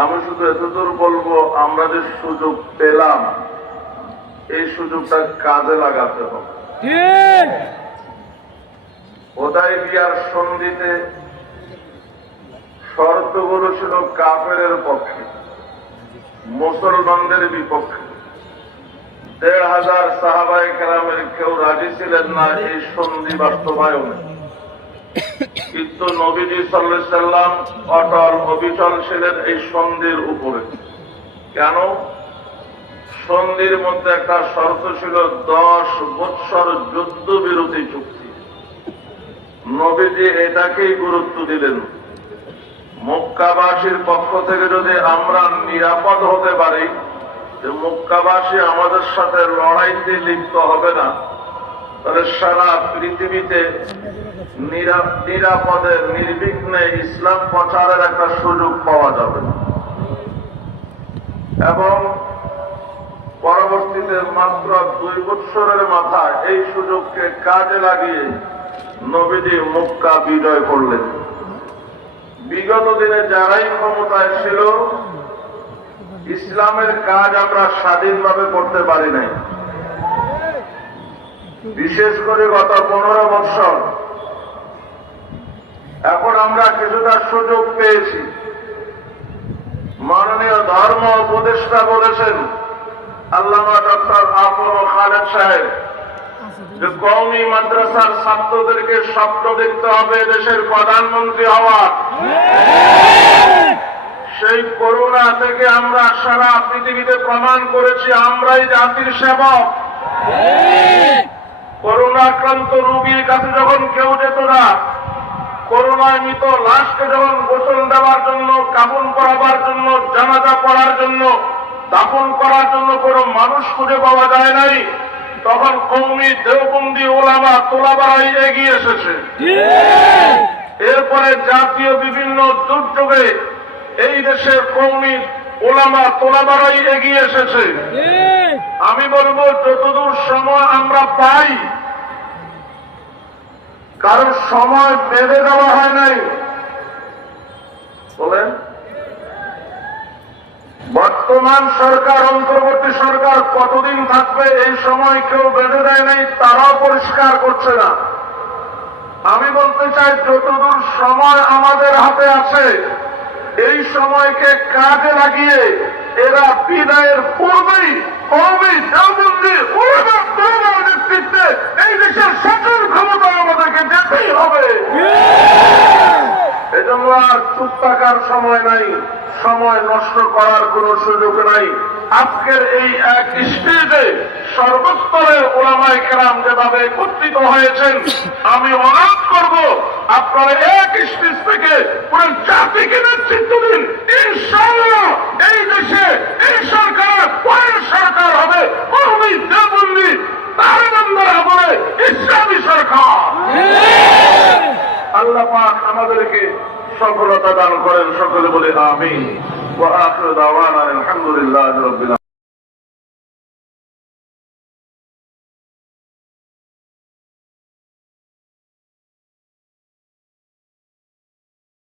আমি শুধু এতদূর বলবো, আমরা যে সুযোগ পেলাম এই সুযোগটা কাজে লাগাতে হবে। হুদায়বিয়ার সন্ধিতে শর্তগুলো ছিল কাফেরের পক্ষে, মুসলমানদের বিপক্ষে। ১,৫০০ সাহাবায়ে কেরামের কেউ রাজি ছিলেন না এই সন্ধি বাস্তবায়নে, কিন্তু নবীজি সাল্লাল্লাহু আলাইহি সাল্লাম অটল অবিচল ছিলেন এই সন্ধির উপরে। কেন? সন্ধির মধ্যে একটা শর্ত ছিল ১০ বৎসর যুদ্ধবিরতি চুক্তি। নবীজি এটাকেই গুরুত্ব দিলেন। মক্কাবাসীর পক্ষ থেকে যদি আমরা নিরাপদ হতে পারি যে মক্কাবাসী আমাদের সাথে লড়াইতে লিপ্ত হবে না, তাহলে সারা পৃথিবীতে নিরাপদে নির্বিঘ্নে ইসলাম প্রচারের একটা সুযোগ পাওয়া যাবে। এবং পরবর্তীতে মাত্র ২ বৎসরের মাথায় এই সুযোগকে কাজে লাগিয়ে নবীজি মক্কা বিজয় করলেন। বিগত দিনে যারাই ক্ষমতায় ছিল, ইসলামের কাজ আমরা স্বাধীনভাবে করতে পারি নাই। বিশেষ করে গত ১৫ বৎসর এখন আমরা কিছুটা সুযোগ পেয়েছি। মাননীয় ধর্ম উপদেষ্টা বলেছেন, আল্লামা ডক্টর আফম খালেদ সাহেব, যে কওমি মাদ্রাসার ছাত্রদেরকে স্বপ্ন দেখতে হবে দেশের প্রধানমন্ত্রী হওয়ার। সেই করোনা থেকে আমরা সারা পৃথিবীতে প্রমাণ করেছি আমরাই জাতির সেবক। করোনা আক্রান্ত রোগীর কাছে যখন কেউ যেত না, করোনায় মৃত লাশকে যখন গোসল দেওয়ার জন্য, কাফন পরাবার জন্য, জানাজা পড়ার জন্য, দাফন করার জন্য কোন মানুষ খুঁজে পাওয়া যায় নাই, তখন কওমি দেওবন্দি ওলামা তোলাবারাই এগিয়ে এসেছে। এরপরে জাতীয় বিভিন্ন দুর্যোগে এই দেশের কওমি ওলামা তোলাবারাই এগিয়ে এসেছে। আমি বলবো, যতদূর সময় আমরা পাই, কারণ সময় বেঁধে দেওয়া হয় নাই। বলেন, বর্তমান সরকার, অন্তর্বর্তী সরকার কতদিন থাকবে এই সময় কেউ বেঁধে দেয় নাই, তারাও পরিষ্কার করছে না। আমি বলতে চাই, যতদূর সময় আমাদের হাতে আছে, এই সময়কে কাজে লাগিয়ে এরা বিদায়ের পূর্বেই কওমি দেওবন্দি ওলামা তোলাবার নেতৃত্বে এই দেশের সকল ক্ষমতা আমাদেরকে যেতেই হবে। এজন্য আর চুপ থাকার সময় নাই, সময় নষ্ট করার কোন সুযোগ নাই। আজকের এই এক স্টেজে সর্বস্তরের ওলামায়ে কেরাম যেভাবে একত্রিত হয়েছেন, আমি অনুরোধ করব আপনারা এক স্টেজ থেকে পুরো জাতিকে নেতৃত্ব দিন। ইনশাআল্লাহ এই দেশে এই সরকারের পরের সরকার হবে কওমি দেওবন্দি তালেবানদের আমলে ইসলামী সরকার। আল্লাহ পাক আমাদেরকে সফলতা দান করেন। সকলে বলে আমিন। ওয়া আখিরু দাওয়ানা আলহামদুলিল্লাহি রাব্বিল আলামিন।